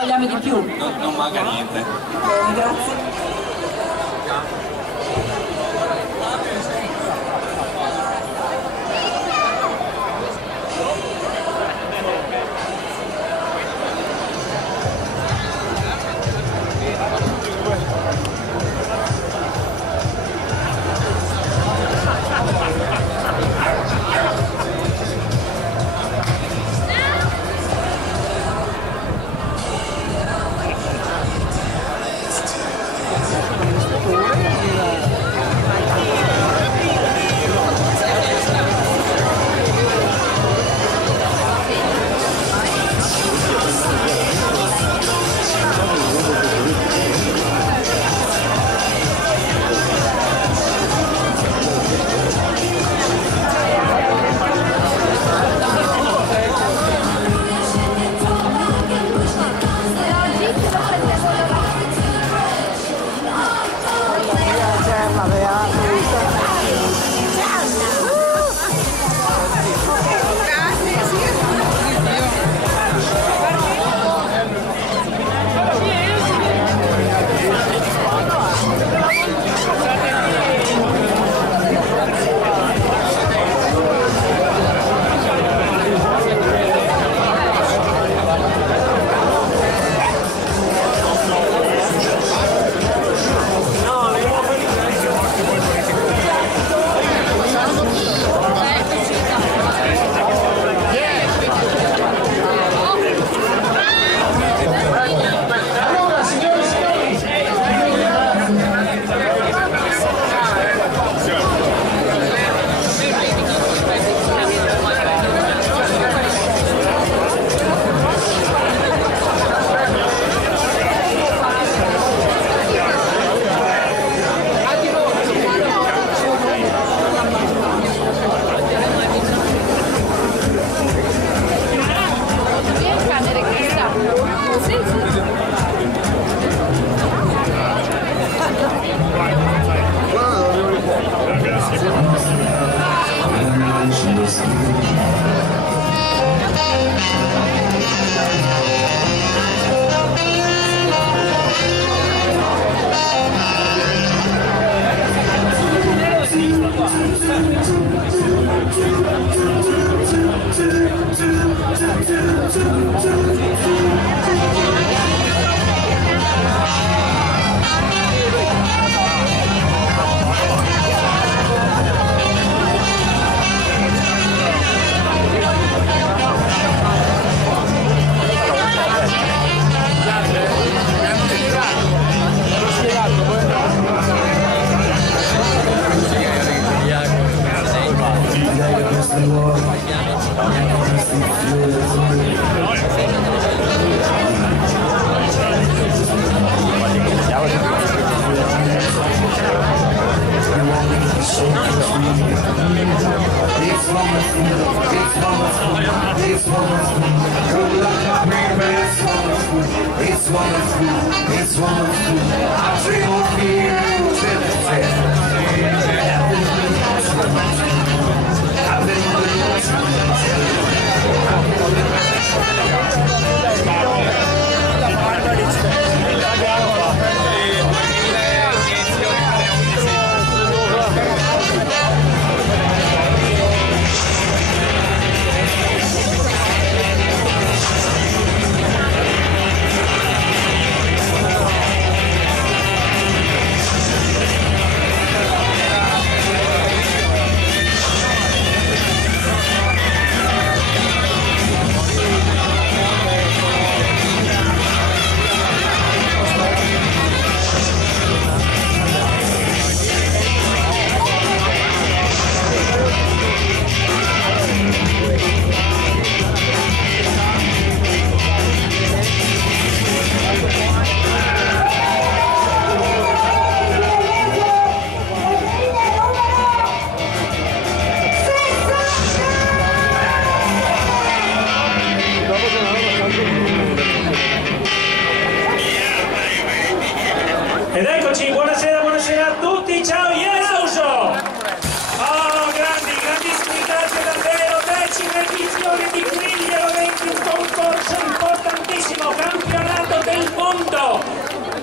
Vogliamo di più? Non manca niente. Grazie.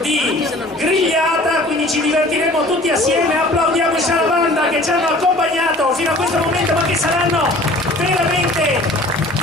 di grigliata, quindi ci divertiremo tutti assieme. Applaudiamo i Sarabanda che ci hanno accompagnato fino a questo momento, ma che saranno veramente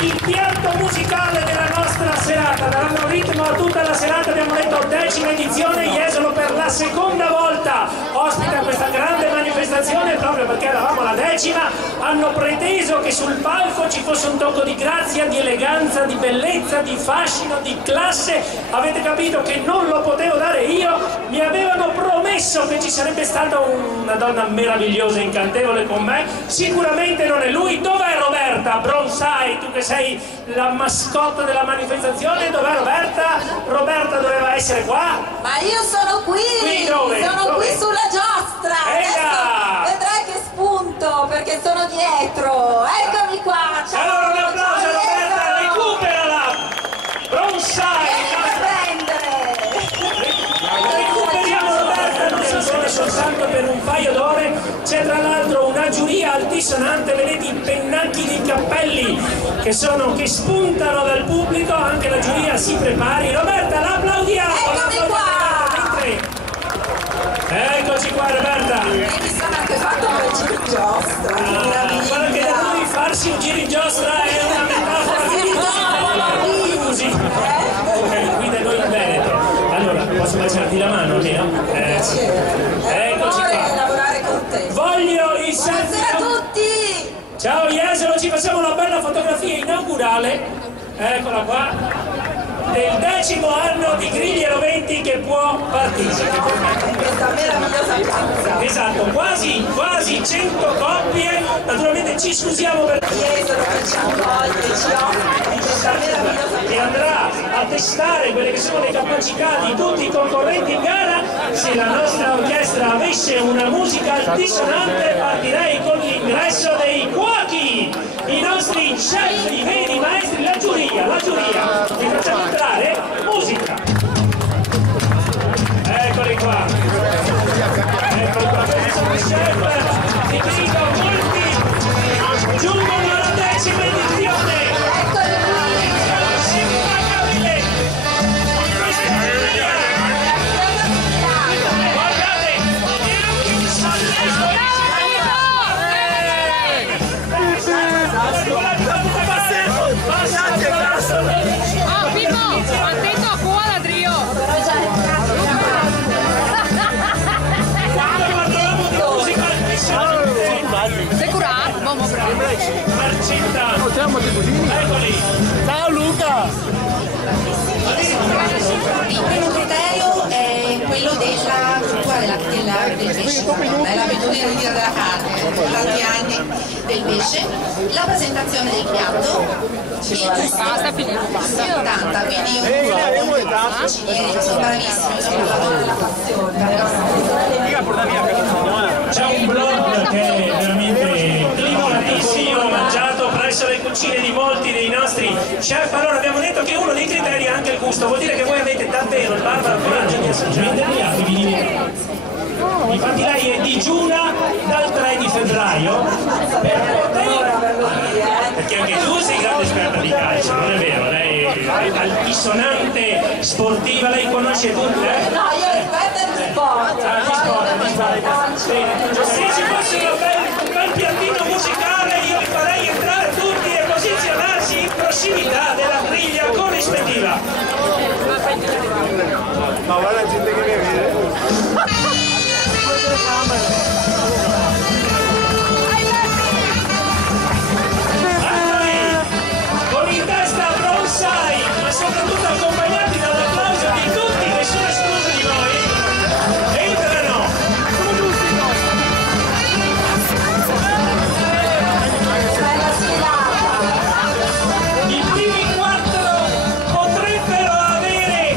il piatto musicale della nostra serata. Daranno ritmo a tutta la serata. Abbiamo detto 10ª edizione, Jesolo per la seconda volta ospita questa grande manifestazione proprio perché eravamo alla 10ª. Hanno preteso che sul palco ci fosse un tocco di grazia, di eleganza, di bellezza, di fascino, di classe. Avete capito che non lo potevo dare io. Mi avevano promesso che ci sarebbe stata una donna meravigliosa, incantevole con me. Sicuramente non è lui. Dov'è Roberta Bronsai? Tu che sei la mascotte della manifestazione, dov'è Roberta? Roberta doveva essere qua. Ma io sono qui! Qui dove? Sono Dove? qui sulla giostra! Adesso vedrai che spunto perché sono dietro! Eccomi qua! Ciao! Allora un applauso a Roberta, recuperala! Bronsai! Recuperiamo Roberta, non so se soltanto per un paio d'ore. C'è tra l'altro una giuria altisonante, vedete i pennacchi dei cappelli che spuntano dal pubblico, anche la giuria si prepari. Roberta, l'applaudiamo! Eccomi qua! Eccoci qua Roberta! E mi sono anche fatto un giro in giostra! Guarda che da lui farsi un giro in giostra è una metafora di musica! Ok, qui da noi in Veneto. Allora, posso baciarti la mano almeno? Eccoci qua! Lavorare con te! Voglio il Buonasera a tutti! Ciao Jesolo, ci facciamo una bella fotografia inaugurale, eccola qua, del 10° anno di Griglie Roventi che può partire. Questa meravigliosa piazza! Esatto, quasi 100 coppie, naturalmente ci scusiamo per... Jesolo che ci accoglie, ci offre questa meravigliosa piazza! E andrà a testare quelle che sono le capacità di tutti i concorrenti in gara. Se la nostra orchestra avesse una musica altisonante partirei con l'ingresso dei cuochi, i nostri chef, i veri maestri, la giuria. Vi facciamo entrare, musica. Eccoli qua, questi sono i chef, ti dico, molti giungono alla 10ª edizione. Attento a cuore, Drio! Sei curato? Mamma bravo! Marcetta! Eccoli! Ciao Luca! Il primo criterio è quello della cultura del pesce, è l'abitudine di dire della carne, per tanti anni del pesce, la presentazione del piatto, Basta, finito, basta. 80, quindi un cucinieri sono bravissimi, sono C'è un blog che è veramente climatissimo, io ho mangiato presso le cucine di molti dei nostri chef. Allora abbiamo detto che uno dei criteri è anche il gusto, vuol dire che voi avete davvero il barbaro coraggio di assaggiare. Infatti lei è digiuna dal 3 di febbraio per poter... Perché anche tu sei grande esperta di calcio, non è vero? Lei è altisonante sportiva, lei conosce tutte? No, io esperta di sport! Di sport. Bene, se ci fosse un bel piattino musicale io li farei entrare tutti e posizionarsi in prossimità della griglia corrispettiva. Ma guarda la gente che mi vede! Con in testa Bronsai, ma soprattutto accompagnati dall'applauso di tutti, nessuno escluso di voi, entrano Bella sfilata! i primi 4 potrebbero avere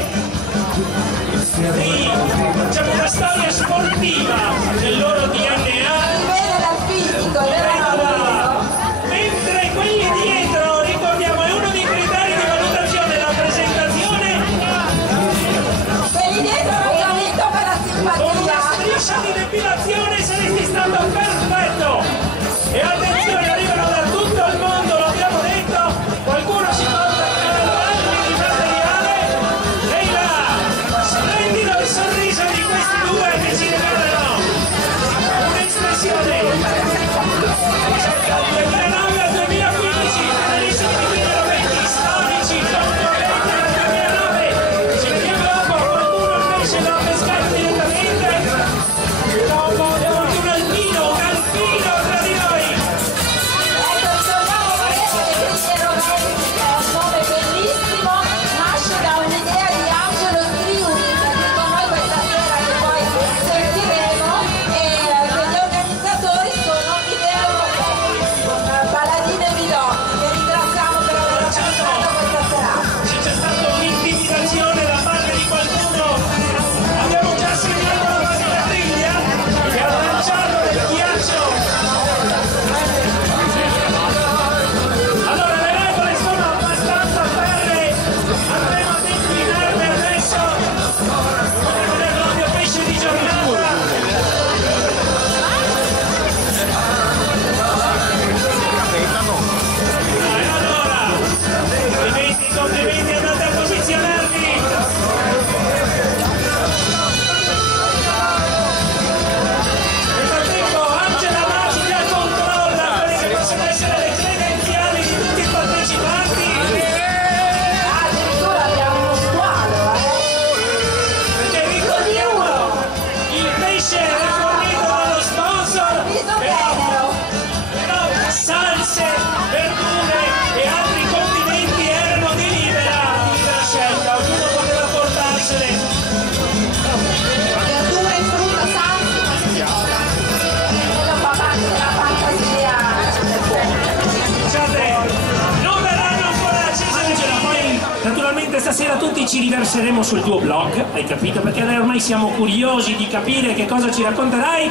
praticamente stasera tutti ci riverseremo sul tuo blog, hai capito? Perché noi ormai siamo curiosi di capire che cosa ci racconterai.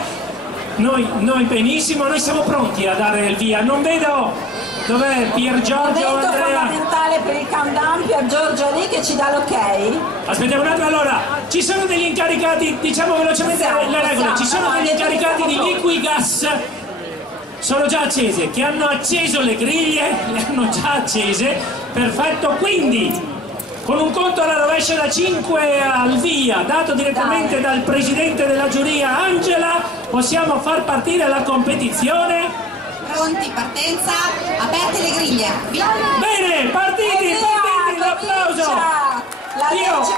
Noi benissimo, noi siamo pronti a dare il via. Non vedo dov'è Pier Giorgio, momento Andrea. fondamentale per il countdown, Pier Giorgio è lì che ci dà l'ok. Aspettiamo un attimo, allora, ci sono degli incaricati, diciamo velocemente le regole, ci sono degli incaricati di Liquigas, sono già accese, che hanno acceso le griglie, le hanno già accese, perfetto, quindi con un conto alla rovescia da 5 al via, dato direttamente dal presidente della giuria Angela, possiamo far partire la competizione. Pronti, partenza, aperte le griglie. Via. Bene, partiti, l'applauso. La legge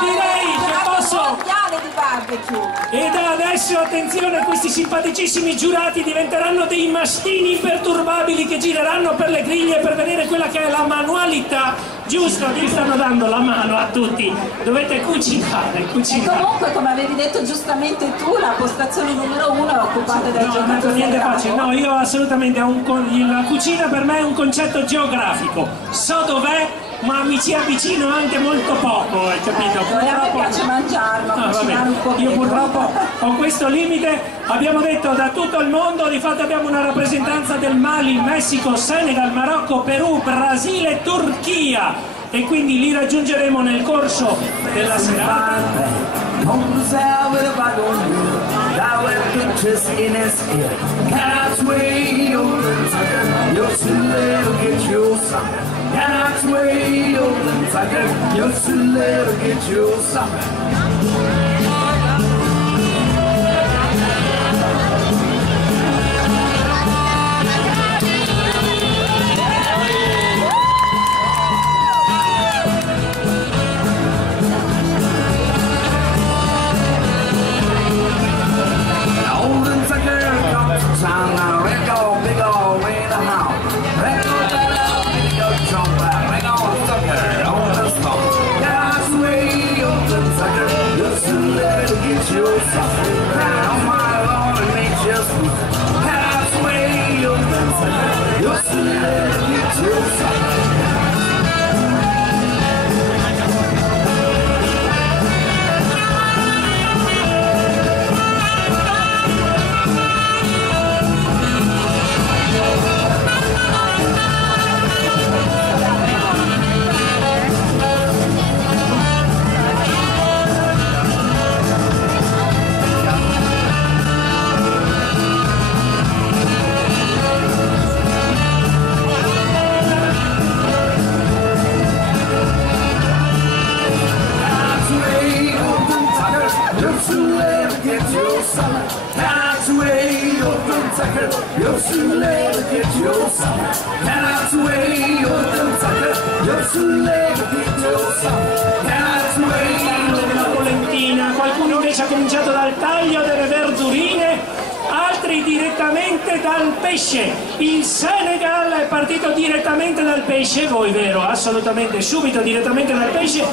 direi che posso. mondiale di barbecue. E da adesso, attenzione, questi simpaticissimi giurati diventeranno dei mastini imperturbabili che gireranno per le griglie per vedere quella che è la manualità. Giusto, vi stanno dando la mano a tutti, dovete cucinare. E comunque, come avevi detto giustamente tu, la postazione numero 1 è occupata dal giocatore. Niente facile, no, io assolutamente, la cucina per me è un concetto geografico, so dov'è, ma mi ci avvicino anche molto poco, hai capito? E a me piace mangiarlo, cucinare un po'. Io purtroppo ho questo limite. Abbiamo detto da tutto il mondo, di fatto abbiamo una rappresentanza del Mali, Messico, Senegal, Marocco, Perù, Brasile e Turchia, e quindi li raggiungeremo nel corso della serata. Della polentina, qualcuno invece ha cominciato dal taglio delle verdurine, altri direttamente dal pesce. Il Senegal è partito direttamente dal pesce, voi vero? Assolutamente, subito direttamente dal pesce.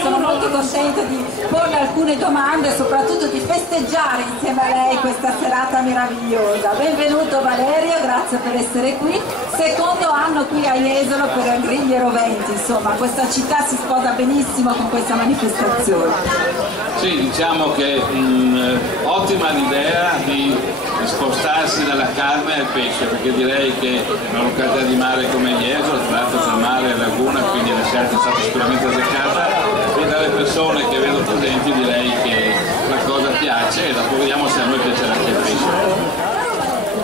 Sono molto contenta di porle alcune domande e soprattutto di festeggiare insieme a lei questa serata meravigliosa. Benvenuto Valerio, grazie per essere qui. Secondo anno qui a Jesolo per Griglie Roventi, insomma questa città si sposa benissimo con questa manifestazione. Sì, diciamo che ottima l'idea di spostarsi dalla carne al pesce, perché direi che una località di mare come Jesolo, tra l'altro tra mare e laguna, quindi la scelta è stata sicuramente azzeccata, e dalle persone che vedo presenti direi che la cosa piace, e dopo vediamo se a noi piacerà anche il pesce.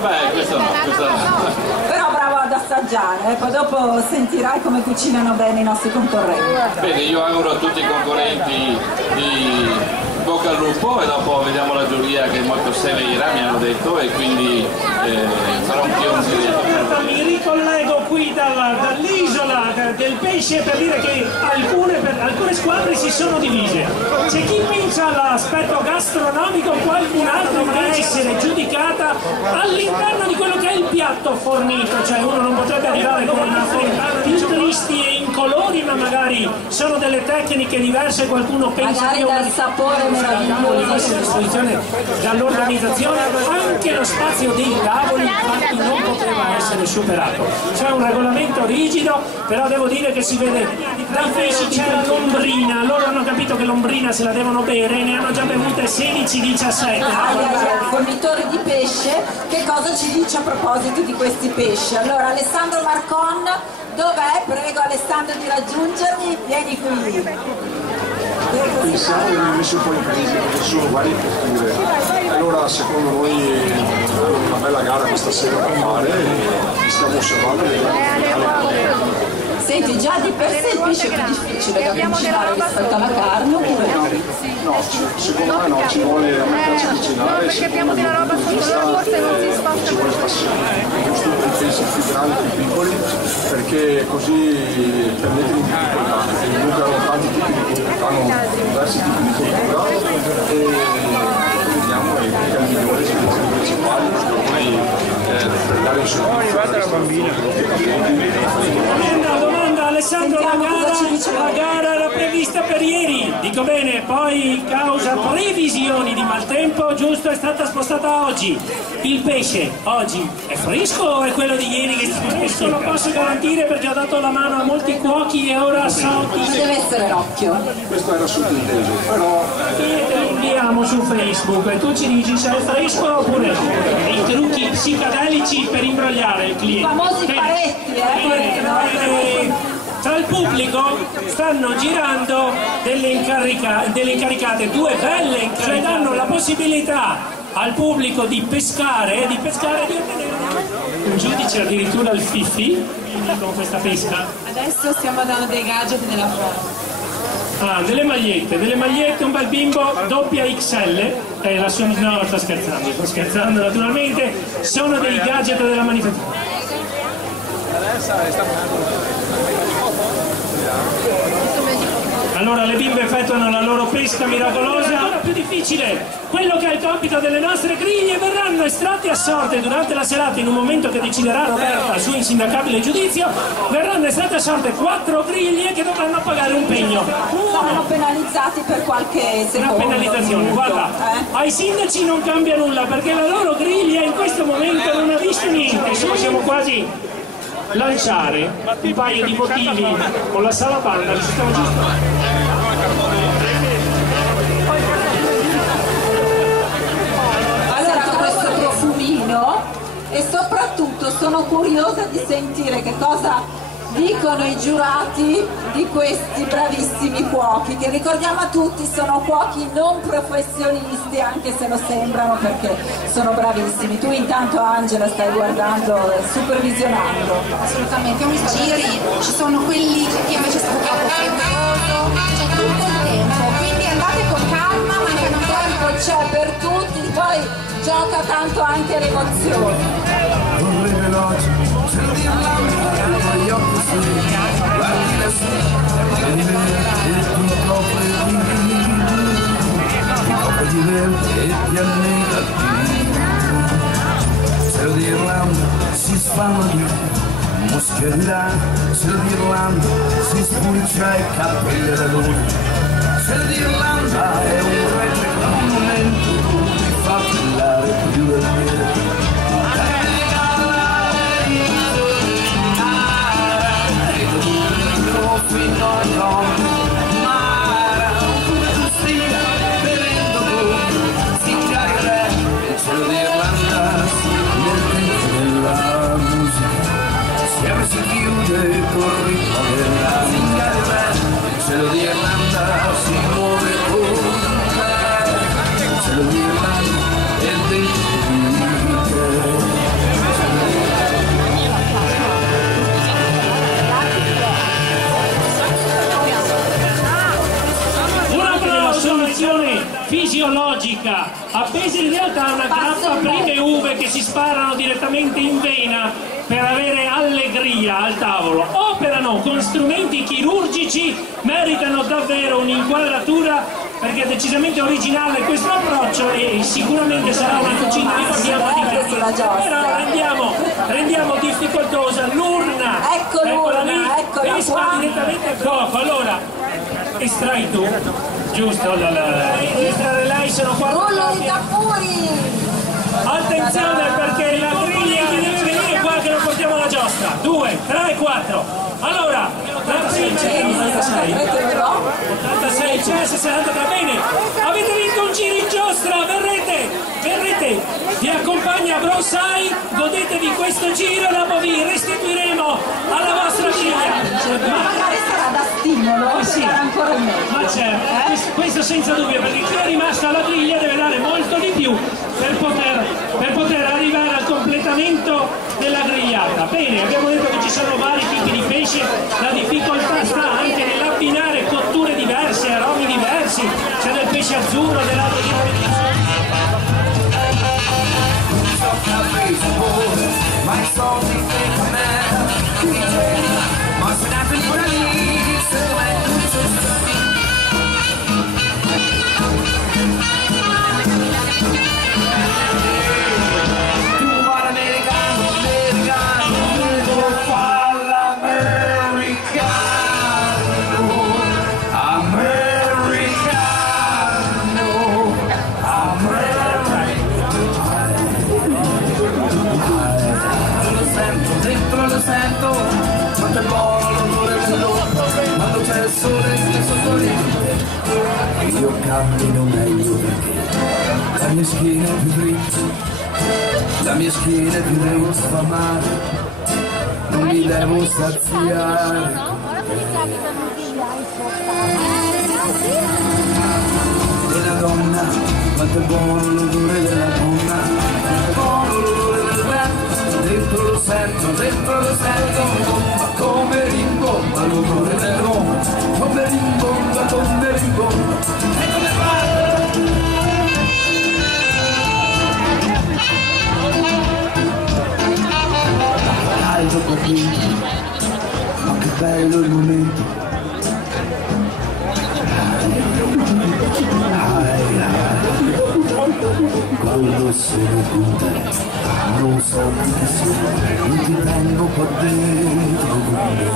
Beh, questo no. Però bravo ad assaggiare, poi dopo sentirai come cucinano bene i nostri concorrenti. Bene, io auguro a tutti i concorrenti di bocca al lupo, e dopo vediamo la giuria che è molto severa, mi hanno detto, e quindi farò un diretto. Mi ricollego qui dall'isola del pesce per dire che alcune squadre si sono divise. C'è chi pensa all'aspetto gastronomico, qualcun altro deve essere giudicata all'interno di quello che è il piatto fornito, cioè uno non potrebbe arrivare con una fontana di tristi e incolori, ma magari sono delle tecniche diverse, qualcuno pensa magari che dal sapore tavoli messi a disposizione dall'organizzazione, anche lo spazio dei tavoli infatti non poteva essere superato. C'è un regolamento rigido, però devo dire che si vede dai pesci c'era l'ombrina, loro hanno capito che l'ombrina se la devono bere e ne hanno già bevute 16-17. Fornitori di pesce, che cosa ci dice a proposito di questi pesci? Allora, Alessandro Marcon, dov'è? Prego Alessandro di raggiungermi, vieni qui. Pensiamo di aver messo un po' in crisi perché sono varie posture. Allora secondo noi è una bella gara questa sera da fare e stiamo osservando le gare. Senti, già di per sé il pesce è più difficile da cucinare rispetto alla carne oppure no? No, secondo me no, ci vuole a me piace cucinare, perché abbiamo della roba sotto la forse non si sposta. ci vuole passione, giusto per i pesci più grandi, più piccoli, perché così per mettere in difficoltà, perché comunque hanno tanti tipi di cultura, hanno diversi tipi di cultura e vediamo che il migliore si dice i principali, per dare un servizio alla bambina. Domanda Alessandro, la gara era prevista per ieri, dico bene, poi causa previsioni di maltempo, giusto, è stata spostata a oggi. Il pesce oggi è fresco o è quello di ieri che questo lo posso garantire perché ho dato la mano a molti cuochi e ora so chi Deve essere l'occhio. Questo era sottinteso, però te lo inviamo su Facebook e tu ci dici se è fresco oppure no. I trucchi psicodelici per imbrogliare il cliente. I famosi paretti, Tra il pubblico stanno girando delle incaricate, due belle incaricate, cioè danno la possibilità al pubblico di pescare e di ottenere un giudice addirittura il Fifi con questa pesca. Adesso stiamo dando dei gadget nella foto. Ah, delle magliette, un bel bimbo doppia XL, no, sto scherzando naturalmente, sono dei gadget della manifestazione. Allora le bimbe effettuano la loro pesca miracolosa. Ancora più difficile, quello che è il compito delle nostre griglie, verranno estratti a sorte durante la serata, in un momento che deciderà Roberta il suo insindacabile giudizio, verranno estratte a sorte 4 griglie che dovranno pagare un pegno. Saranno penalizzati per qualche secondo. Una penalizzazione, guarda, ai sindaci non cambia nulla perché la loro griglia in questo momento non ha visto niente, possiamo quasi lanciare un paio di motivi con la salabanda, ci stiamo giusto. Allora questo profumino e soprattutto sono curiosa di sentire che cosa dicono i giurati di questi bravissimi cuochi, che ricordiamo a tutti sono cuochi non professionisti anche se lo sembrano perché sono bravissimi. Tu intanto Angela stai guardando, supervisionando. Assolutamente, un giri, ci sono quelli che invece sono troppo freddoso, c'è tutto il tempo, quindi andate con calma, mancano Il tempo c'è per tutti, poi gioca tanto anche l'emozione. Corri veloce, senti l'alma, con gli occhi soli, guardi la sera, vedi verde e ti copre di verde e ti annega cielo d'Irlanda si sfamano moscherità, cielo d'Irlanda si spulcia e capelli da luna, cielo d'Irlanda è un regno che un momento mi fa brillare più del mio. Fino a mare, come tu stia bevendo si carica il cielo d'Irlanda, nel tempo della musica, siamo si chiude col ritmo della zingara, il cielo d'Irlanda si muove il cielo d'Irlanda è dentro di te. Soluzione fisiologica, appesa in realtà una grappa prime uve che si sparano direttamente in vena per avere allegria al tavolo, operano con strumenti chirurgici, meritano davvero un'inquadratura perché è decisamente originale questo approccio e sicuramente sarà una cucina però rendiamo difficoltosa l'urna. Ecco l'urna, eccola qua. Direttamente al fuoco. Allora estrai tu, giusto? Estrarre lei, sono qua. Rullo di tamburi. Attenzione perché la griglia deve venire qua che lo portiamo alla giostra. 2, 3, 4. Allora, la prima è 86, c'è 63, bene. Avete vinto un giro in giostra, verrete. Vi accompagna Bronsai, godetevi questo giro e dopo vi restituiremo alla vostra griglia. Magari sarà da stimolo, sarà ancora meglio. Ma certo, questo senza dubbio, perché chi è rimasto alla griglia deve dare molto di più per poter arrivare al completamento della grigliata. Bene, abbiamo detto che ci sono vari tipi di pesce, la difficoltà sta anche nell'abbinare cotture diverse, aromi diversi, c'è del pesce azzurro, dell'altro tipo di io cammino meglio perché la mia schiena è più dritta, la mia schiena è più dritta, fa male, non mi devo saziare. Della donna, quanto è buono l'odore della donna, quanto è buono l'odore del vento, dentro lo sento, bomba come rimbomba l'odore dell'uomo, come rimbomba, come rimbomba. E come fa? Caldo capito, ma che bello il momento. Quando sono con te, non so chi sono, non ti tengo qua dentro con me.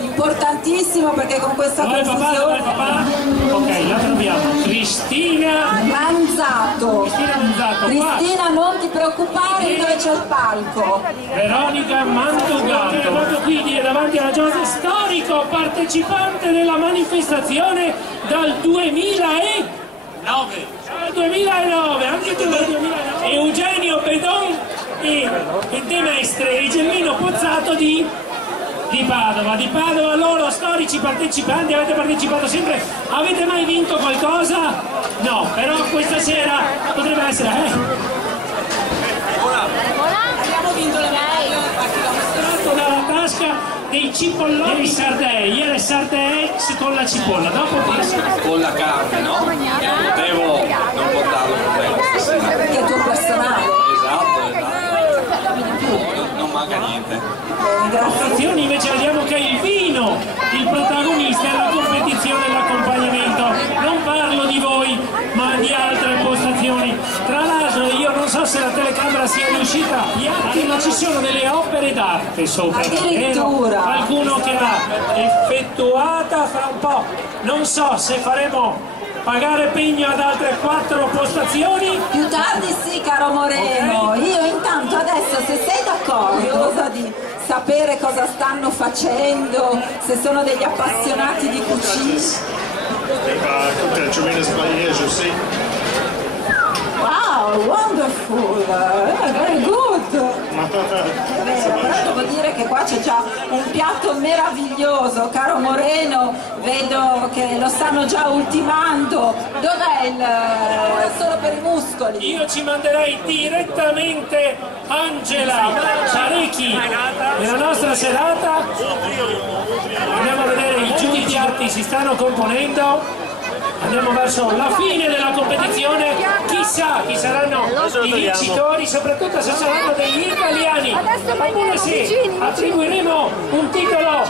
Importantissimo perché con questa confusione. Ok, la troviamo. Cristina Manzato. Cristina, non ti preoccupare, dove c'è il palco. Veronica Mandugato, proprio qui davanti alla giostra, storico partecipante della manifestazione dal 2009, anche tu dal 2009. Eugenio Bedon e De Mestre e Gemmino Pozzato di Padova, loro storici partecipanti, avete partecipato sempre, avete mai vinto qualcosa? No, però questa sera potrebbe essere, Abbiamo vinto la medaglia dalla tasca dei cipolloni Sardei, ieri Sardei con la cipolla, dopo con la carne, no? Potevo non portarlo con me. Perché è tuo personale. Esatto. Non manca niente. Attenzione, invece vediamo che è il vino il protagonista della competizione e l'accompagnamento. Non parlo di voi, ma di altre postazioni. Tra l'altro io non so se la telecamera sia riuscita a ma ci sono delle opere d'arte sopra. Addirittura. Qualcuno che l'ha effettuata fra un po'. Non so se faremo pagare pegno ad altre 4 postazioni. Più tardi sì, caro Moreno. Okay. Io intanto adesso, se sei d'accordo di sapere cosa stanno facendo, se sono degli appassionati di cucina. Wow, wonderful, very good. Però devo dire che qua c'è già un piatto meraviglioso, caro Moreno, vedo che lo stanno già ultimando. Dov'è il solo per i muscoli? Io ci manderei direttamente Angela Ciarecchi nella nostra serata. Andiamo a vedere i piatti si stanno componendo. Andiamo verso la fine della competizione, chissà chi saranno i vincitori, soprattutto se saranno degli italiani. Oppure se attribuiremo un titolo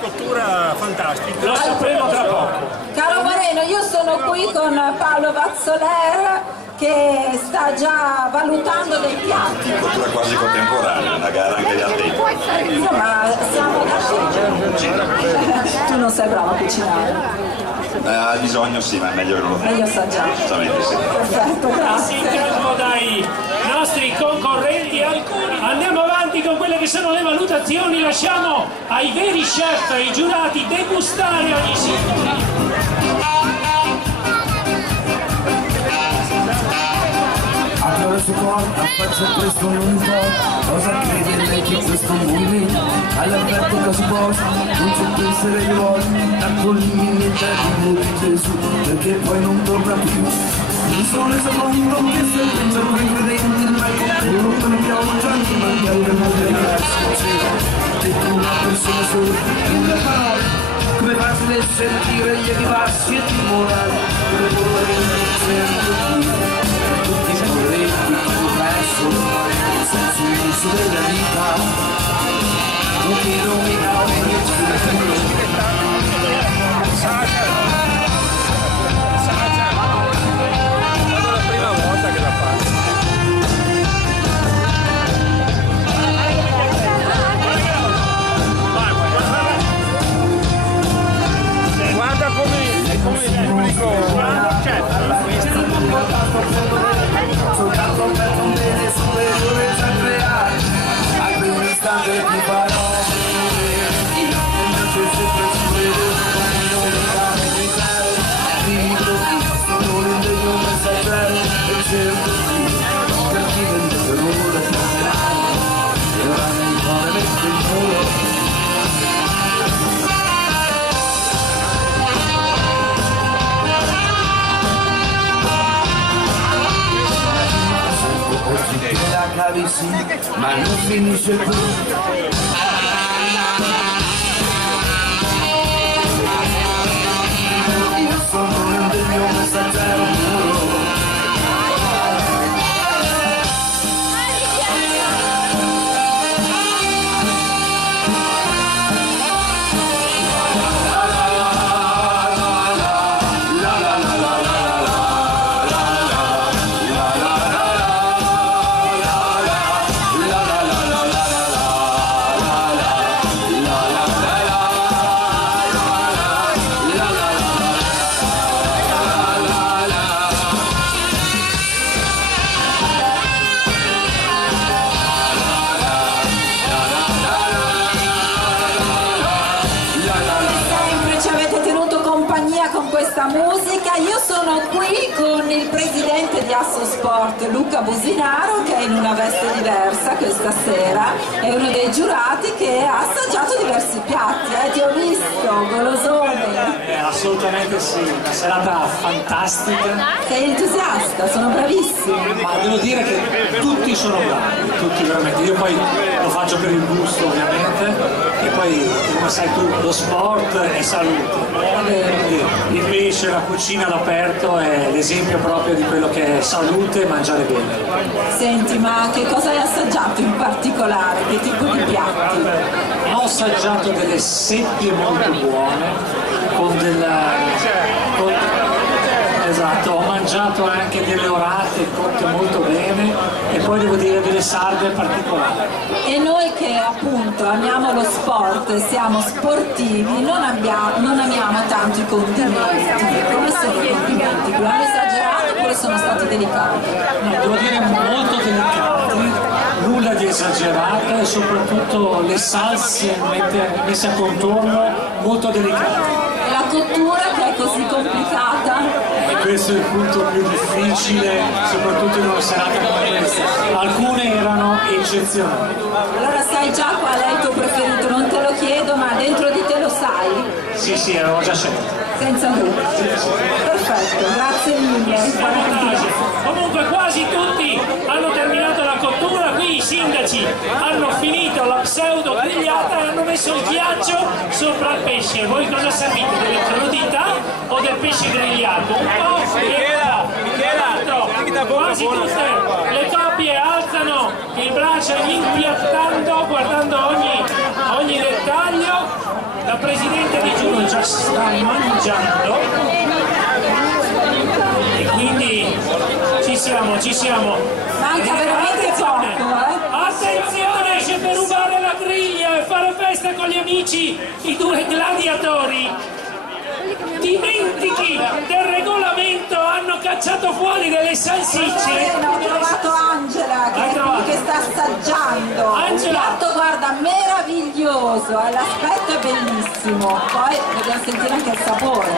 cottura fantastica. Lo sapremo tra poco. Caro Moreno, io sono qui con Paolo Vazzoler che sta già valutando dei piatti. Cottura quasi contemporanea, una gara anche di altri. Insomma, siamo tu non sei bravo a cucinare. Ha bisogno sì, ma è meglio che non lo faccia. Meglio assaggiare. Giustamente sì. Perfetto, grazie. Sentiamo dai nostri concorrenti alcuni. Andiamo avanti con quelle che sono le valutazioni, lasciamo ai veri chef, ai giurati, degustare ogni singolo. Attraverso porta faccio questo non so cosa crede lei che questo movimento all'aperto quasi posto non c'è che essere rivolti da niente di Gesù perché poi non torna più mi sono reso conto che se sono incredenti ma io non abbiamo già di mangiare per molte diverse detto una persona sola una parola come facile sentire gli animassi e di morale per volere sempre tutti i morenti che ho perso il senso inizio della vita non ti domina ogni soltanto per un bene superiore già creare apri un istante ti farò e invece sempre ci vedo come non mi fa meditare dico sono l'indegno messaggero e cerco per chi vende per ore e ora mi pone mette il muro te la cavi sì, ma non finisce più. Io sono il mio messaggero. Musica, io sono qui con il presidente di Assosport Luca Businaro che è in una veste diversa questa sera, è uno dei giurati che ha assaggiato diversi piatti, ti ho visto, golosone. Assolutamente sì, una serata fantastica. Sei entusiasta, sono bravissimi. Ma devo dire che tutti sono bravi, tutti veramente, io poi lo faccio per il gusto ovviamente e poi come sai tu lo sport è salute. Il pesce, la cucina all'aperto è l'esempio proprio di quello che è salute e mangiare bene. Senti, ma che cosa hai assaggiato in particolare? Che tipo di piatti? Ho assaggiato delle seppie molto buone esatto, ho mangiato anche delle orate cotte molto bene e poi devo dire delle sarde particolari. E noi che appunto amiamo lo sport, siamo sportivi, non amiamo tanto i condimenti. Come sono i condimenti? L'hanno esagerato oppure sono stati delicati? No, devo dire molto delicati, nulla di esagerato e soprattutto le salse messe a contorno molto delicate. E la cottura che è così complicata? E questo è il punto più difficile, soprattutto in una serata come questa. Alcune erano eccezionali. Allora sai già qual è il tuo preferito? Non te lo chiedo, ma dentro di te lo sai? Sì, avevo già scelto. Senza dubbio. Perfetto, grazie mille. Comunque quasi tutti hanno terminato la cottura, qui i sindaci hanno finito la pseudo grigliata e hanno messo il ghiaccio sopra il pesce. Voi cosa servite? Delle crudità o del pesce grigliato? Un po' quasi tutte le coppie alzano il braccio impiattando, guardando ogni dettaglio. La presidente di giuro già sta mangiando e quindi ci siamo. Manca veramente poco, Attenzione, c'è per rubare la griglia e fare festa con gli amici, i due gladiatori. Dimentichi del regolamento, hanno cacciato fuori delle salsicce. Ho trovato Angela che è qui che sta assaggiando. Un piatto, guarda, meraviglioso, l'aspetto è bellissimo. Poi dobbiamo sentire anche il sapore.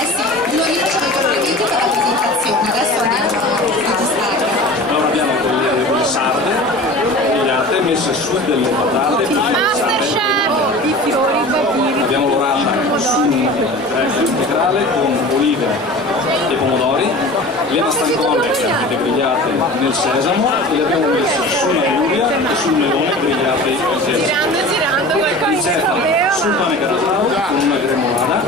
Eh sì, noi facciamo i complimenti per la presentazione, adesso andiamo a testare. Allora abbiamo delle sarde grigliate messe su delle patate. Masterchef! I fiori, i babini. Abbiamo lavorato su un greco integrale con olive e pomodori, le mastancolle che avete grigliate nel sesamo e le abbiamo messe sulla uria e sul melone grigliate in sesamo. Girando, Il cefalo sul pane carasallo con una gremolata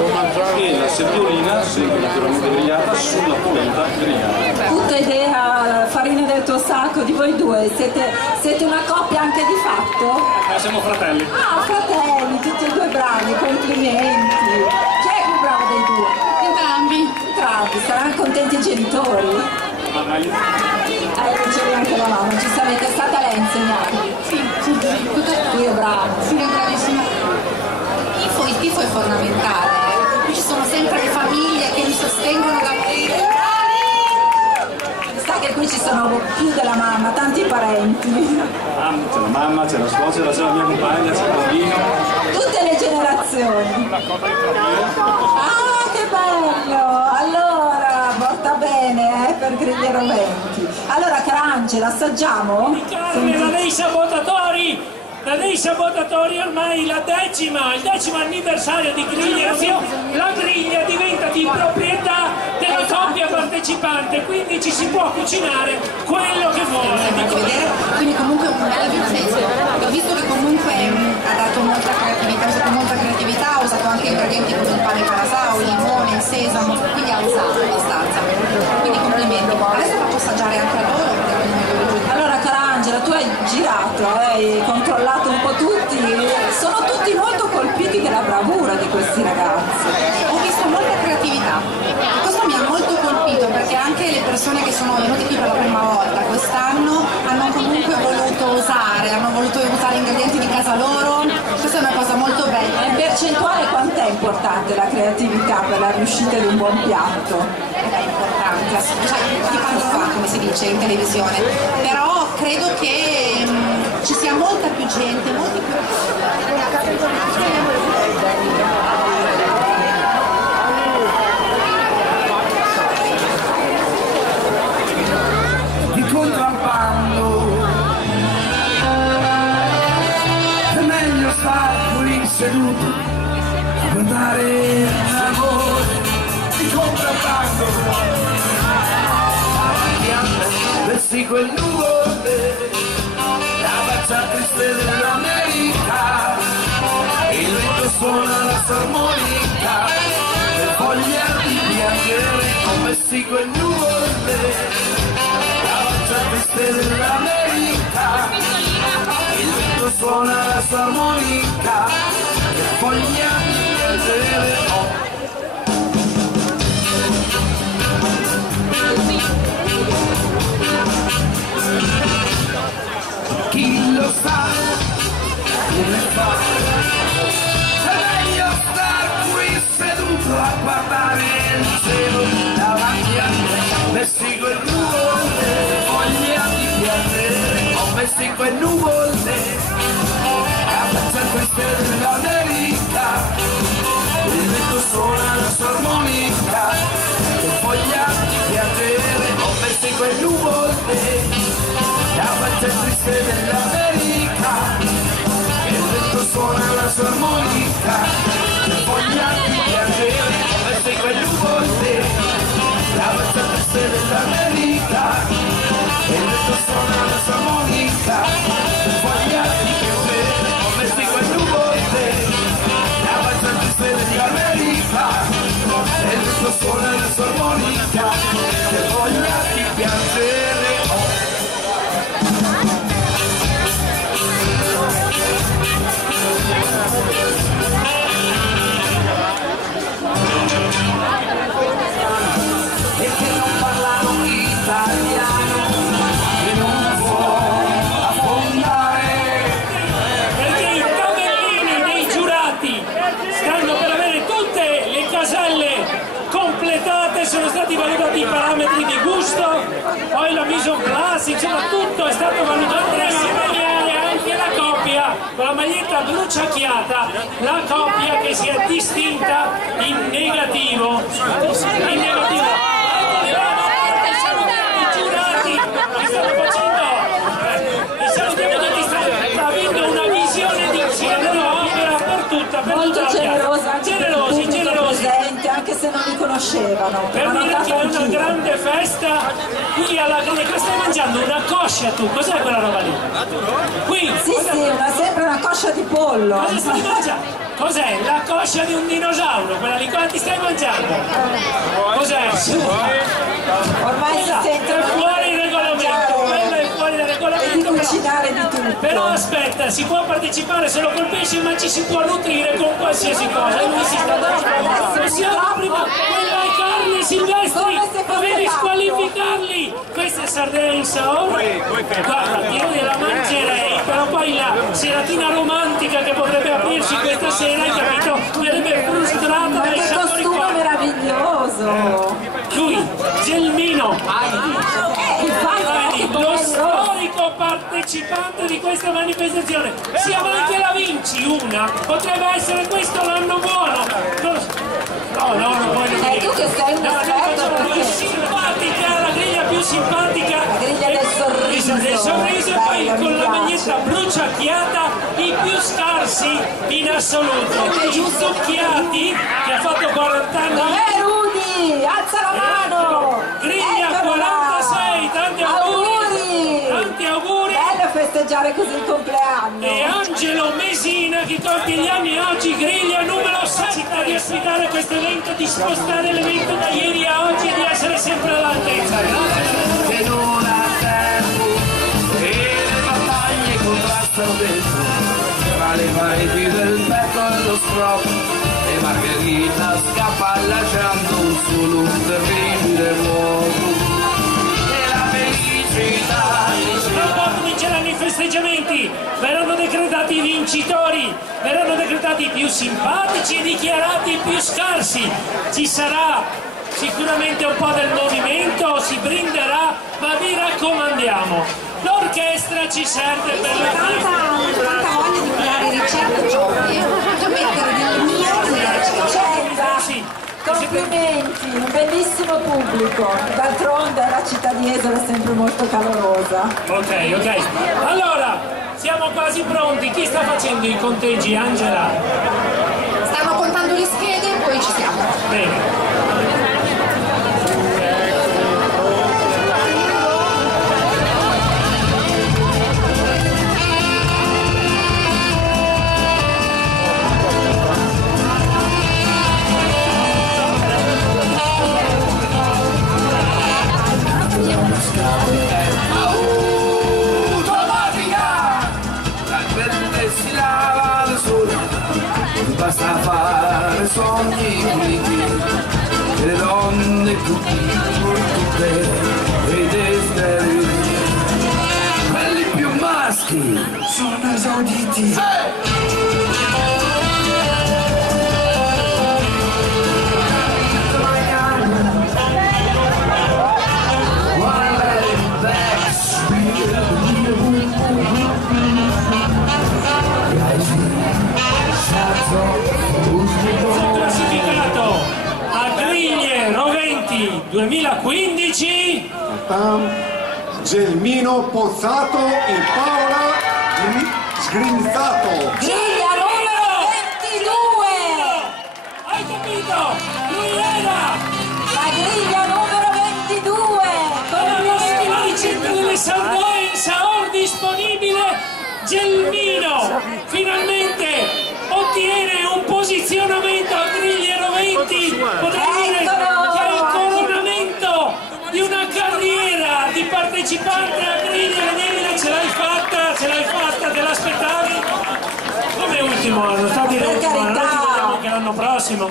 e la settiolina, sempre naturalmente grigliata, sulla polenta grigliata. Tutta idea, farina del tuo sacco, di voi due. Siete una coppia anche di fatto? Siamo fratelli. Ah, fratelli, tutti e due bravi, complimenti. Chi è più bravo dei due? Entrambi, saranno contenti i genitori? C'è anche la mamma, ci sapete, è stata lei a insegnarmi? Sì. Io bravo. Sì, è bravissima. Il tifo è fondamentale, qui ci sono sempre le famiglie che mi sostengono da morire. Sa che qui ci sono più della mamma, tanti parenti. C'è la mamma, c'è la suocera, c'è la mia compagna, c'è il bambino. Tutte le generazioni. Ah, che bello! Allora, porta bene per Griglie Roventi. Allora, Carangela, assaggiamo? Carne, la dei sabotatori ormai il decimo anniversario di Griglie Roventi, la griglia diventa di proprietà della coppia partecipante, quindi ci si può cucinare quello che vuole. Quindi comunque un bel business. Ho visto che comunque ha dato molta creatività, ha usato anche ingredienti come il pane carasau, il limone, il sesamo, quindi ha usato abbastanza. Quindi complimenti. Adesso faccio assaggiare anche a loro. Allora, Carangela, tu hai girato, hai controllato un po' tutti, sono tutti molto colpiti della bravura di questi ragazzi. Ho visto molta creatività, questo mi ha molto colpito perché anche le persone che sono venute qui per la prima volta quest'anno hanno comunque voluto usare ingredienti di casa loro, questa è una cosa molto bella. In percentuale quanto è importante la creatività per la riuscita di un buon piatto? È importante, cioè di quando fa, come si dice in televisione, però credo che ci sia molta più gente, molti più... Di contrabbando è meglio star qui seduto a guardare il lavoro di contrabbando avanti a me versi quel nuvole la faccia triste dell'America il vento suona la sarmonica le foglie di piangere come si quel nuvole dell'America il vento suona la sua armonica che foglia di piangere chi lo sa come fa è meglio star qui seduto a guardare il cielo davanti a me versi quel nuvole foglia di piangere ho messi quel nuvole a faccia triste dell'America il vento suona la sua armonica che foglia di piangere ho messi quel nuvole a faccia triste dell'America il vento suona la sua armonica che foglia di piangere ho messi quel nuvole la faccia triste dell'America e il vento suona la sua armonica bruciacchiata la coppia che si è distinta in negativo. In negativo. I giurati che stanno facendo, salutiamo tutti, sta avendo una visione di opera per tutta molto generosa, generosi, presente, anche se non li conoscevano. Per dire che è una grande festa. Qui alla che stai mangiando una coscia tu, cos'è quella roba lì? Qui? Sì, sembra una coscia di pollo. Cosa stai mangiando? Cos'è? La coscia di un dinosauro, quella lì, quanti stai mangiando? Cos'è? Ormai si sente fuori il regolamento, quello è fuori il regolamento. Di cucinare di tutto. Però aspetta, si può partecipare solo col pesce, ma ci si può nutrire con qualsiasi cosa. E lui si sta dando. Possiamo prima quella è carne silvestri, devi squalificarli. Questa è sardella in saore. Guarda, io gliela mangerei, però poi la seratina romantica che potrebbe aprirci questa sera, hai capito? Mi avrebbe frustrata. Ma che costume meraviglioso! Lui, Gelmino, lo storico partecipante di questa manifestazione. Se anche la vinci una, potrebbe essere questo l'anno buono. No, non puoi dire. Tu che sei un esperto, più simpatica, la griglia più simpatica. La griglia del sorriso. Del sorriso e poi con la maglietta bruciacchiata, i più scarsi in assoluto. I Zucchiati, che ha fatto 40 anni. Dov'è Rudy? Alza la mano! Griglia 46, tanti auguri! Tanti auguri! Bello festeggiare così il compleanno! E Angelo Mesina che compie gli anni oggi, griglia numero 7, di ospitare questo evento, di spostare l'evento da ieri a oggi e di essere sempre all'altezza. Che non ha tempo e le battaglie contrastano dentro, tra le pareti del petto e lo scroffo. E Margherita scappa lasciando un solo terribile vuoto. E la felicità non può cominceranno i festeggiamenti, verranno decretati i vincitori, verranno decretati i più simpatici e dichiarati i più scarsi. Ci sarà sicuramente un po' del movimento, si brinderà, ma vi raccomandiamo, l'orchestra ci serve per la tanta voglia di creare ricette giochi, posso mettere del mio nella ricetta. sì. Complimenti, un bellissimo pubblico, d'altronde la città di Esola è sempre molto calorosa. Ok, allora siamo quasi pronti. Chi sta facendo i conteggi, Angela? Stanno contando le schede e poi ci siamo. Bene. Basta fare sogni puliti, le donne tutte ed esteri, quelli più maschi sono esauditi. Classificato a griglie roventi 2015 Gelmino Pozzato e Paola Sgrinzato. Griglia numero 22! Hai capito? Lui era La griglia numero 22! con la ricetta delle Savoie in Saor disponibile. Gelmino finalmente ottiene un posizionamento a griglie roventi, potrei dire che è il coronamento di una carriera di partecipante a griglie. Daniele, ce l'hai fatta, te l'aspettavi? Come ultimo anno, sta di ultimo anno, noi ti vediamo anche l'anno prossimo.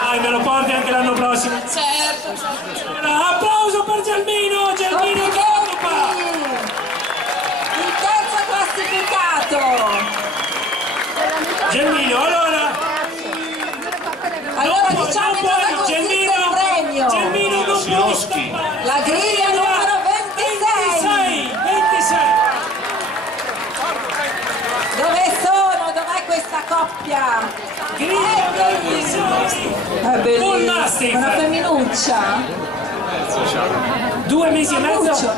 Dai, me lo porti anche l'anno prossimo? Certo. Applauso per Gelmino che occupa! Il terzo classificato! Gelmino, allora diciamo in cosa consiste il premio. Gelmino non può scappare. La griglia numero 26! coppia! Griglia È bellissima, Bull Mastiff. una femminuccia. 2 mesi e mezzo?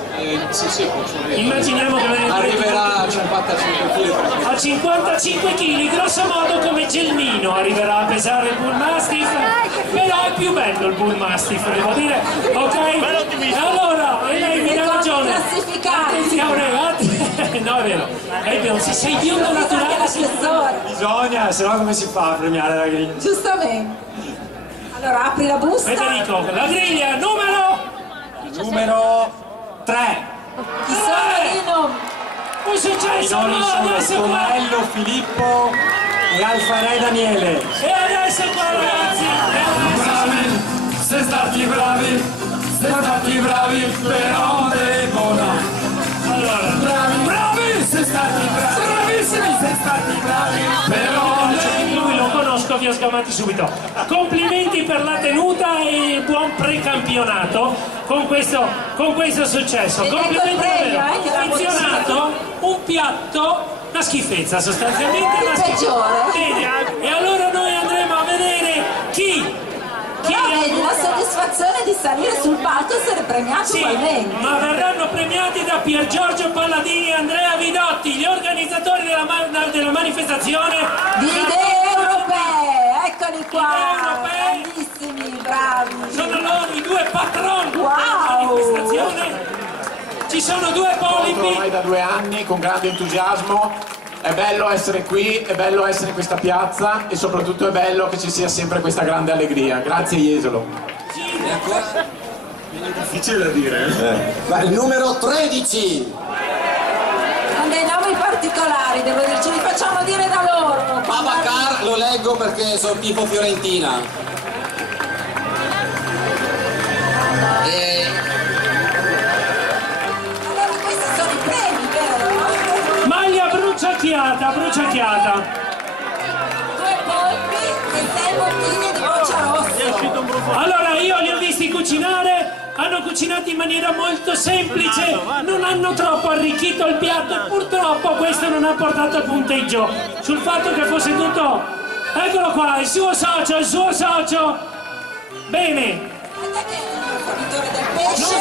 Sì, Immaginiamo che arriverà a 55 kg. a 55 kg, grosso modo come Gelmino arriverà a pesare il Bull Mastiff, però è più bello il Bull Mastiff, devo dire, ok? Allora, e lei mi dà ragione. Attenzione, no è vero, se sei biondo naturale bisogna, se no come si fa a premiare la griglia? Giustamente. Allora apri la busta. Federico, la griglia numero 3. Chi sono i nomi? Un successo! I nomi sono Adesso qua! Tomello, Filippo e Alfarei Daniele. E adesso qua ragazzi! Bravi, siete stati bravi, però devono. Allora, bravi, siete stati bravi, bravissimi, siete stati bravi, però lui lo conosco, vi ho sgamati subito. Complimenti per la tenuta e buon precampionato con questo successo. Complimenti davvero. Affezionato, un piatto, una schifezza sostanzialmente. Il peggiore. E allora noi andremo a vedere chi vedi la soddisfazione di salire sul palco e essere premiato ugualmente. Ma verranno premiati da Pier Giorgio Palladini e Andrea Vidotti, gli organizzatori della manifestazione di idee europee, eccoli qua, grandissimi, bravi. Sono loro i 2 patron della manifestazione. Ci sono 2 polipi. Ormai da 2 anni con grande entusiasmo. È bello essere qui, è bello essere in questa piazza e soprattutto è bello che ci sia sempre questa grande allegria. Grazie Jesolo. È difficile da dire. Ma il numero 13! Con dei nomi particolari, devo dire, ce li facciamo dire da loro. Babacar lo leggo perché sono tipo fiorentina. Allora questi sono i premi, vero? Maglia bruciacchiata. 2 polpi e 6 bottiglie di boccia rossa. Allora io li ho visti cucinare, hanno cucinato in maniera molto semplice, non hanno troppo arricchito il piatto e purtroppo questo non ha portato al punteggio sul fatto che fosse tutto, eccolo qua, il suo socio, bene. Il fornitore del pesce,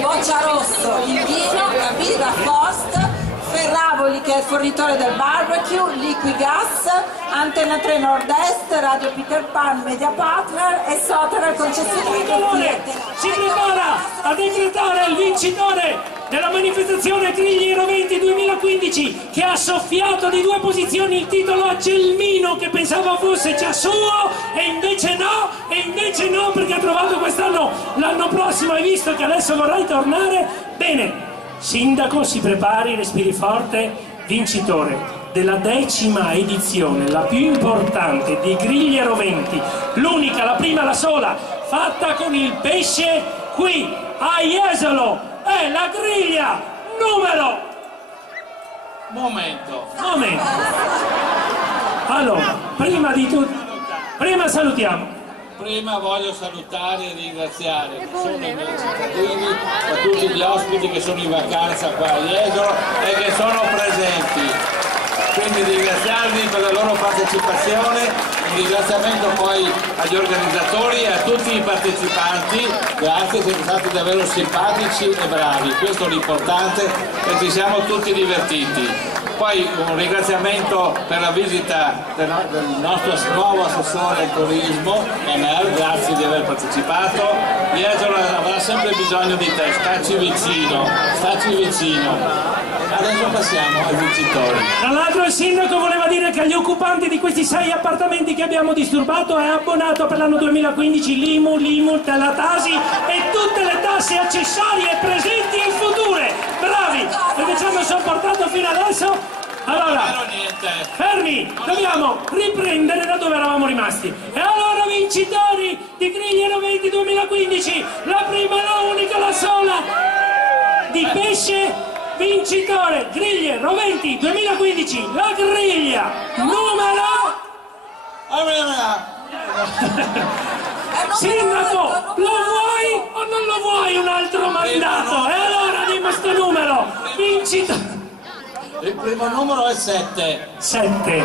boccia rosso, il vino, la birra Fost, Ferravoli che è il fornitore del barbecue, Liquigas, Antena 3 Nord-Est, Radio Peter Pan, Media Partner e Sotera il concessionario. Si prepara a decretare il vincitore della manifestazione Griglie Roventi 2015 che ha soffiato di 2 posizioni il titolo a Gelmino che pensava fosse già suo e invece no perché ha trovato quest'anno, l'anno prossimo hai visto che adesso vorrai tornare. Bene, sindaco si prepari, respiri forte, vincitore della 10ª edizione, la più importante di Griglie Roventi, l'unica, la prima, la sola, fatta con il pesce qui a Jesolo, è la griglia numero... Momento. Allora, prima salutiamo. Prima voglio salutare e ringraziare sono i miei cittadini, a tutti gli ospiti che sono in vacanza qua a Jesolo e che sono presenti. Quindi ringraziarvi per la loro partecipazione, un ringraziamento poi agli organizzatori e a tutti i partecipanti, grazie, siete stati davvero simpatici e bravi, questo è l'importante e ci siamo tutti divertiti. Poi un ringraziamento per la visita del nostro nuovo assessore al turismo, Emer, grazie di aver partecipato. Jesolo avrà sempre bisogno di te, staci vicino. Adesso passiamo ai vincitori. Tra l'altro il sindaco voleva dire che agli occupanti di questi 6 appartamenti che abbiamo disturbato è abbonato per l'anno 2015 l'IMU, la Tasi e tutte le tasse accessorie presenti e future. Bravi, perché ci hanno sopportato fino adesso. Allora, fermi, dobbiamo riprendere da dove eravamo rimasti. E allora vincitori di Griglie Roventi 2015, la prima, la unica, la sola di pesce, vincitore Griglie Roventi 2015, la griglia numero... Sindaco, lo vuoi o non lo vuoi un altro mandato? E allora dimmi sto numero, vincitore. Il primo numero è 7. 7.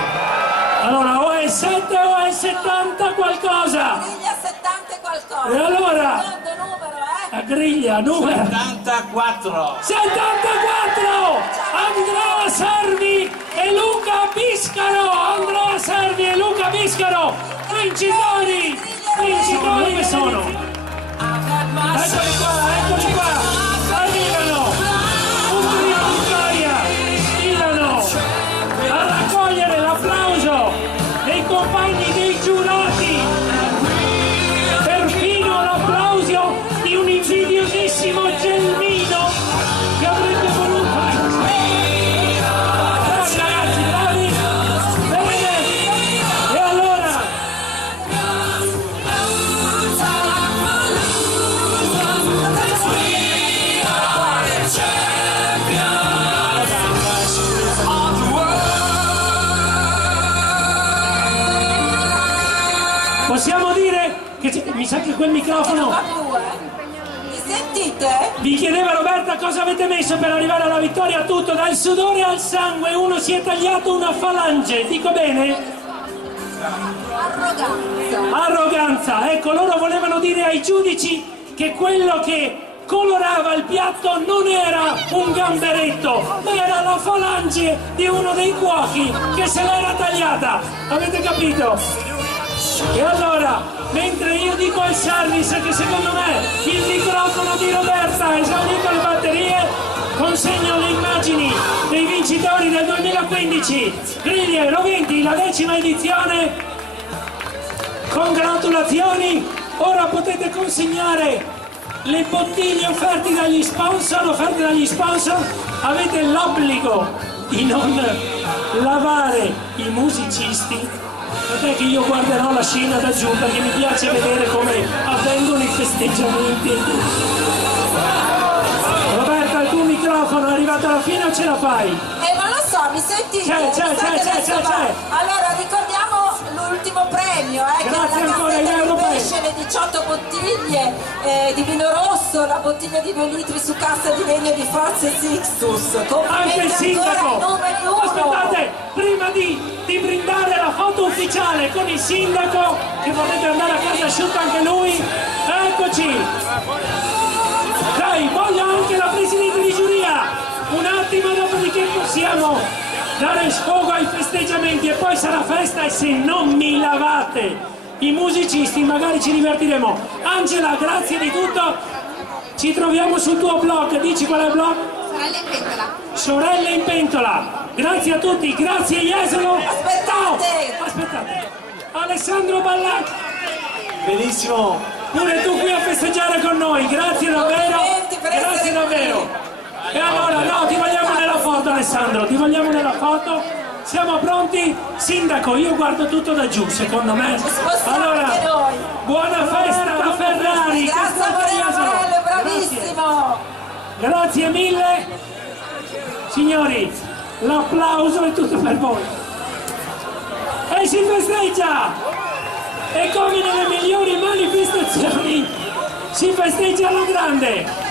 Allora, o è 7 o è 70 qualcosa. Griglia 70 e qualcosa. E allora? Secondo numero, La griglia, numero 74. 74! Andrea Servi e Luca Biscaro! Andrea Servi e Luca Biscaro! Vincitori! Vincitori! Dove sono? Eccoli qua! Arrivano! Punto di vittoria! Arrivano a raccogliere l'applauso dei compagni dei giurati! Perfino l'applauso di un invidiosissimo Gelmino che avrebbe voluto. Bravi ragazzi, bravi! Bene! E allora? Possiamo dire che mi sa che quel microfono. Mi sentite? Vi chiedeva Roberta cosa avete messo per arrivare alla vittoria, tutto dal sudore al sangue, uno si è tagliato una falange, dico bene? Arroganza, ecco, loro volevano dire ai giudici che quello che colorava il piatto non era un gamberetto, ma era la falange di uno dei cuochi che se l'era tagliata, avete capito? E allora, mentre io dico al service che secondo me il microfono di Roberta ha esaurito le batterie, consegno le immagini dei vincitori del 2015, Griglie Roventi, la 10ª edizione. Congratulazioni, ora potete consegnare le bottiglie offerte dagli sponsor, avete l'obbligo di non lavare i musicisti. Guardate che io guarderò la scena da giù perché mi piace vedere come avvengono i festeggiamenti. Roberta, il tuo microfono è arrivato alla fine o ce la fai? Non lo so, mi sentite? C'è. Allora ricordiamo l'ultimo premio, che è la cassetta di pesce, le 18 bottiglie di vino rosso, la bottiglia di 2 litri su cassa di legno di Forze Sixtus. Anche il sindaco! Aspettate, prima di brindare la foto ufficiale con il sindaco, che vorrete andare a casa asciutta anche lui, eccoci! Dai, voglio anche la presidente di giuria! Un attimo, dopodiché possiamo dare sfogo ai festeggiamenti e poi sarà festa e se non mi lavate i musicisti magari ci divertiremo. Angela, grazie di tutto, ci troviamo sul tuo blog, dici qual è il blog? Sorelle in pentola. Sorelle in pentola, grazie a tutti, grazie Jesolo. Aspettate! Alessandro Ballacchi, Benissimo. pure tu qui a festeggiare con noi, grazie davvero, grazie davvero. E allora, no, ti vogliamo nella foto Alessandro, ti vogliamo nella foto, siamo pronti? Sindaco, io guardo tutto da giù, secondo me. Allora, buona festa a Ferrari. Grazie Morello, bravissimo. Grazie mille. Signori, l'applauso è tutto per voi. E si festeggia! E come nelle migliori manifestazioni si festeggia alla grande!